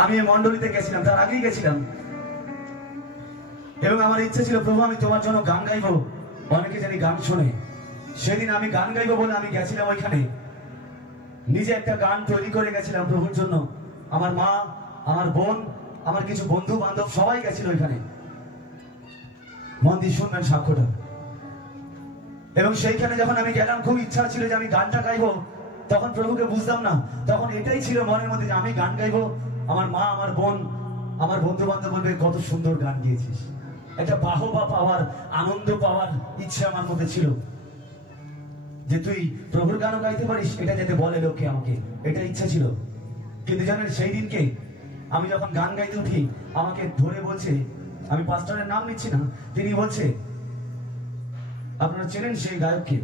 আমি এই মন্ডলীতে গেছিলাম, তার আগেই গেছিলাম, এবং আমার ইচ্ছে ছিল প্রভু আমি তোমার জন্য গান গাইবো। অনেকে জানি গান শোনে, সেদিন আমি গান গাইবো বলে আমি গেছিলাম ওইখানে, নিজে একটা গান তৈরি করে গেছিলাম প্রভুর জন্য। আমার মা, আমার বোন, আমার কিছু বন্ধু বান্ধব সবাই গেছিল ওইখানে। মন দিয়ে শুনবেন সাক্ষ্যটা। এবং সেইখানে যখন আমি গেলাম, খুব ইচ্ছা ছিল যে আমি গানটা গাইবো। তখন প্রভুকে বুঝতাম না, তখন এটাই ছিল মনের মধ্যে যে আমি গান গাইবো, আমার মা, আমার বোন, আমার বন্ধু বান্ধব বলবে কত সুন্দর গান গিয়েছিস। একটা বাহবা পাওয়ার, আনন্দ পাওয়ার ইচ্ছা আমার মধ্যে ছিল, যে তুই প্রভুর গানও গাইতে পারিস, এটা যাতে বলে লোকে আমাকে, এটা ইচ্ছা ছিল। কিন্তু জানেন সেই দিনকে আমি যখন গান গাইতে উঠি, আমাকে ধরে বলছে, আমি পাস্টরের নাম নিচ্ছি না, তিনি বলছে, আপনারা চেনেন সেই গায়ককে,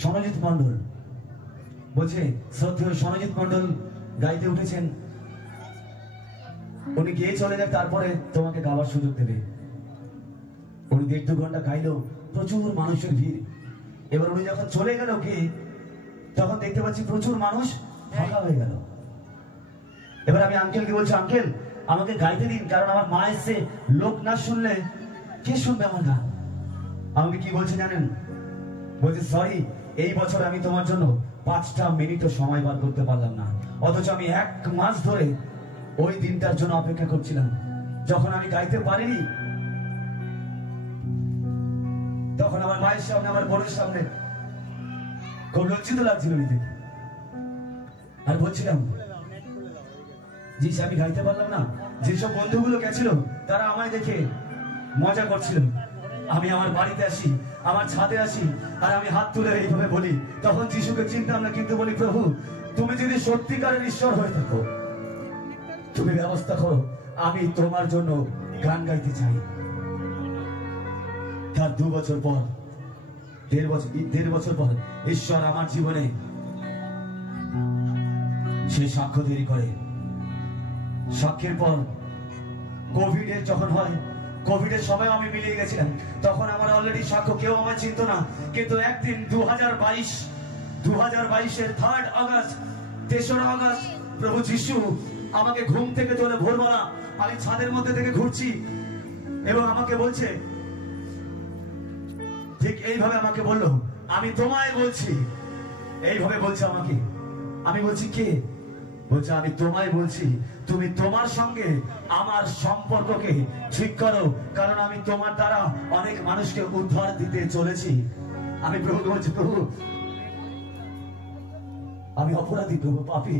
সনজিৎ মন্ডল। বলছে শ্রদ্ধেয় সনজিৎ মন্ডল গাইতে উঠেছেন, উনি গিয়ে চলে যাক, তারপরে তোমাকে গাওয়ার সুযোগ দেবে। উনি 1.5-2 ঘন্টা গাইলো, প্রচুর মানুষের ভিড়। এবার উনি যখন চলে গেল গিয়ে, তখন দেখতে পাচ্ছি প্রচুর মানুষ ফাঁকা হয়ে গেল। এবার আমি আঙ্কেলকে বলছি, আঙ্কেল আমাকে গাইতে দিন, কারণ আমার মা এসে, লোক না শুনলে কে শুনবে আমার গান। আমাকে কি বলছে জানেন? বলছে সরি, এই বছর আমি তোমার জন্য 5টা মিনিটও সময় বার করতে পারলাম না, অথচ আমি 1 মাস ধরে ওই দিনটার জন্য অপেক্ষা করছিলাম। যখন আমি গাইতে পারিনি, তখন আমার মায়ের সামনে, আমার বোনের সামনে খুব লজ্জিত লাগছিল নিজেকে। আর বলছিলাম, জি আমি গাইতে পারলাম না। যেসব বন্ধুগুলো গেছিল তারা আমায় দেখে মজা করছিল। আমি আমার বাড়িতে আসি, আমার ছাদে আসি, আর আমি হাত তুলে এইভাবে বলি, তখন যিশুকে চিনতাম না, কিন্তু বলি প্রভু তুমি যদি সত্যিকারের ঈশ্বর হয়ে থাকো, তুমি ব্যবস্থা করো, আমি তোমার জন্য গান গাইতে চাই। তার 2 বছর পর, 1.5 বছর পর ঈশ্বর আমার জীবনে সে সাক্ষ্য তৈরি করে। সাক্ষ্যের পর কোভিড যখন হয়, কোভিডের সময় আমি মিলিয়ে গেছিলাম, তখন আমার অলরেডি সাক্ষ্য, কেউ আমার চিনত না। কিন্তু একদিন 2022-এর 3 আগস্ট, 3রা আগস্ট, প্রভু যিশু আমাকে ঘুম থেকে তোলে ভোরবেলা। আমি ছাদের মধ্যে থেকে ঘুরছি এবং আমাকে বলছে, ঠিক এইভাবে আমাকে বললো, আমি তোমায় বলছি, এইভাবে বলছে আমাকে। আমি বলছি কে? বলছে আমি তোমায় বলছি, তুমি তোমার সঙ্গে আমার সম্পর্ককে ঠিক করো, কারণ আমি তোমার দ্বারা অনেক মানুষকে উদ্ধার দিতে চলেছি। আমি প্রভুকে বলছি, প্রভু আমি অপরাধী, প্রভু পাপী।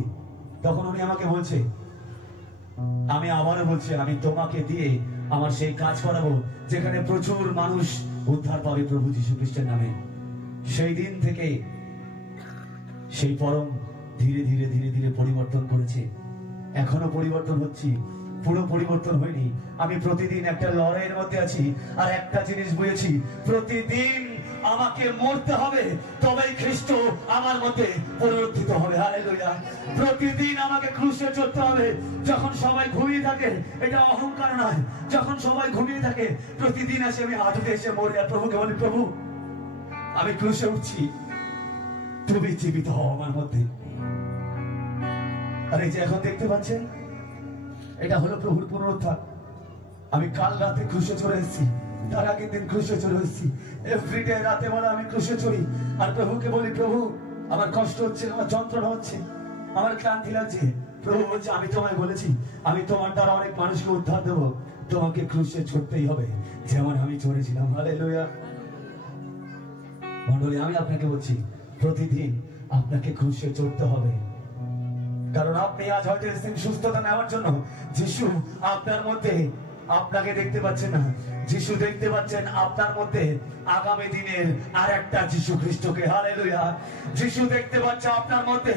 তখন উনি আমাকে বলছে, আমি আবারও বলছি, আমি তোমাকে দিয়ে আমার সেই কাজ করাবো যেখানে প্রচুর মানুষ উদ্ধার পাবে প্রভু যীশু খ্রিস্টের নামে। সেই দিন থেকে সেই পরম ধীরে ধীরে ধীরে ধীরে পরিবর্তন করেছে। এখনো পরিবর্তন হচ্ছে, পুরো পরিবর্তন হয়নি। আমি প্রতিদিন একটা লড়াইয়ের মধ্যে আছি, আর একটা জিনিস বুঝেছি, প্রতিদিন আমাকে মরতে হবে, তবেই খ্রিস্ট আমার মধ্যে পুনরুত্থিত হবে। হালেলুয়া। প্রতিদিন আমাকে ক্রুশে চড়তে হবে। যখন সবাই ঘুমিয়ে থাকে, এটা অহংকার নয়, যখন সবাই ঘুমিয়ে থাকে, প্রতিদিন আসে আমি হাঁটুতে এসে মরে, আর প্রভুকে বলি, প্রভু আমি ক্রুশে উঠছি, তুমি জীবিত হও আমার মধ্যে। আর এই যে এখন দেখতে পাচ্ছেন, এটা হলো প্রভুর পুনরুত্থান। আমি কাল রাতে ক্রুশে চড়ে এসেছি, তার আগের দিন ক্রুশে চড়ে এসেছি। এভরিডে রাতে বেলা আমি ক্রুশে চড়ি, আর প্রভুকে বলি, প্রভু আমার কষ্ট হচ্ছে, আমার যন্ত্রণা হচ্ছে, আমার ক্লান্তি লাগছে। প্রভু বলছে, আমি তোমায় বলেছি, আমি তোমার দ্বারা অনেক মানুষকে উদ্ধার দেবো, তোমাকে ক্রুশে চড়তেই হবে যেমন আমি চড়েছিলাম। হালেলুয়া। মণ্ডলী, আমি আপনাকে বলছি, প্রতিদিন আপনাকে ক্রুশে চড়তে হবে, কারণ আপনি আজ হয়তো এসেছেন সুস্থতা নেওয়ার জন্য। যিশু আপনার মধ্যে, আপনাকে দেখতে পাচ্ছেন না, যিশু দেখতে পাচ্ছেন আপনার মধ্যে আগামী দিনের আর একটা যিশু খ্রিস্টকে। হালেলুয়া। যিশু দেখতে পাচ্ছে আপনার মধ্যে,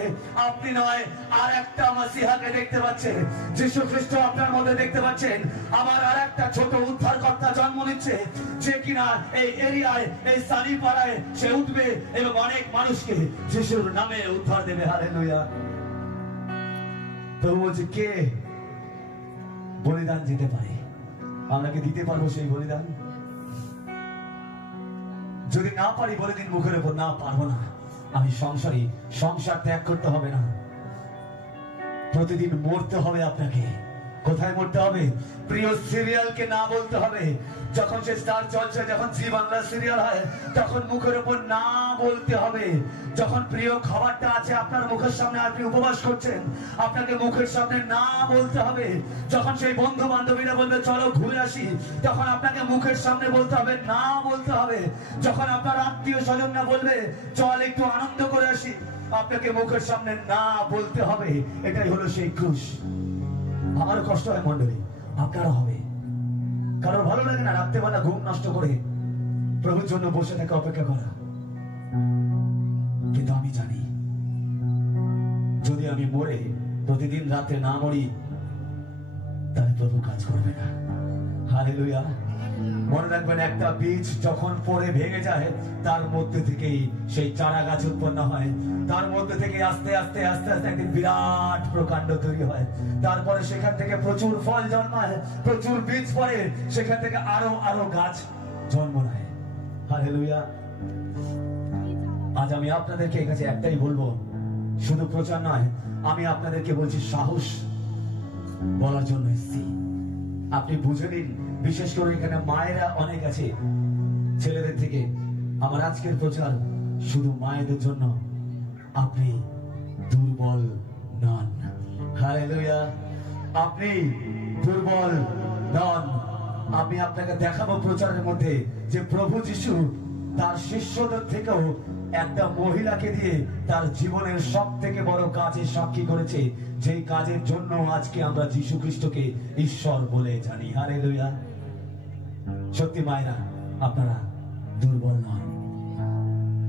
আপনি নয়, আর একটা মাসিহাকে দেখতে পাচ্ছেন। যিশু খ্রিস্ট আপনার মধ্যে দেখতে পাচ্ছেন, আমার আর একটা ছোট উদ্ধারকর্তা জন্ম নিচ্ছে, যে কিনা এই এরিয়ায়, এই সালিপাড়ায় সে উঠবে এবং অনেক মানুষকে যিশুর নামে উদ্ধার দেবে। হালেলুয়া। প্রভু বলছে, কে বলিদান দিতে পারে? আমরা কি দিতে পারবো সেই বলিদান? যদি না পারি, বলে দিন মুখের উপর, না পারবো না, আমি সংসার ত্যাগ করতে হবে না। প্রতিদিন মরতে হবে আপনাকে। কোথায় মরতে হবে? প্রিয় সিরিয়ালকে না বলতে হবে। যখন সে স্টার চলছে, যখন জি বাংলা সিরিয়াল হয়, তখন মুখের উপর না বলতে হবে। যখন প্রিয় খাবারটা আছে আপনার মুখের সামনে, আপনি উপবাস করছেন, আপনাকে মুখের সামনে না বলতে হবে। যখন সেই বন্ধু বান্ধবীরা বলবে চলো ঘুরে আসি, তখন আপনাকে মুখের সামনে বলতে হবে, না বলতে হবে। যখন আপনার আত্মীয় স্বজনরা বলবে চল একটু আনন্দ করে আসি, আপনাকে মুখের সামনে না বলতে হবে। এটাই হলো সেই ক্রুশ। আমারও কষ্ট হয় মন্ডলী, আপনারও হবে। কারোর ভালো লাগে না রাত্রেবেলা ঘুম নষ্ট করে প্রভুর জন্য বসে থেকে অপেক্ষা করা। কিন্তু আমি জানি যদি আমি মরে প্রতিদিন রাতে না মরি, তাহলে প্রভু কাজ করবে না। হালেলুয়া। মনে রাখবেন, একটা বীজ যখন পড়ে ভেঙে যায়, তার মধ্যে থেকেই সেই চারা গাছ উৎপন্ন হয়। তার মধ্যে থেকে আস্তে আস্তে আস্তে আস্তে একদিন বিরাট প্রকাণ্ড তৈরি হয়। তারপরে সেখান থেকে প্রচুর ফল জন্মায়, প্রচুর বীজ পড়ে, সেখান থেকে আরো আরো গাছ জন্ম নেয়। হালেলুয়া। আজ আমি আপনাদেরকে কাছে একটাই বলবো, শুধু প্রচার নয়, আমি আপনাদেরকে বলছি সাহস বলার জন্য এসেছি। আপনি বুঝে নিন, বিশেষ করে এখানে মায়েরা অনেক আছে ছেলেদের থেকে। আমার আজকের প্রচার শুধু মায়েদের জন্য। আপনি দুর্বল নন। হালেলুয়া। আপনি দুর্বল নন। আমি আপনাকে দেখাবো প্রচারের মধ্যে যে প্রভু যিশু তার শিষ্যদের থেকেও একটা মহিলাকে দিয়ে তার জীবনের সব থেকে বড় কাজে সাক্ষী করেছে, যেই কাজের জন্য আজকে আমরা যীশু খ্রিস্টকে ঈশ্বর বলে জানি। হালেলুয়া। সত্যি মায়েরা, আপনারা দুর্বল নন।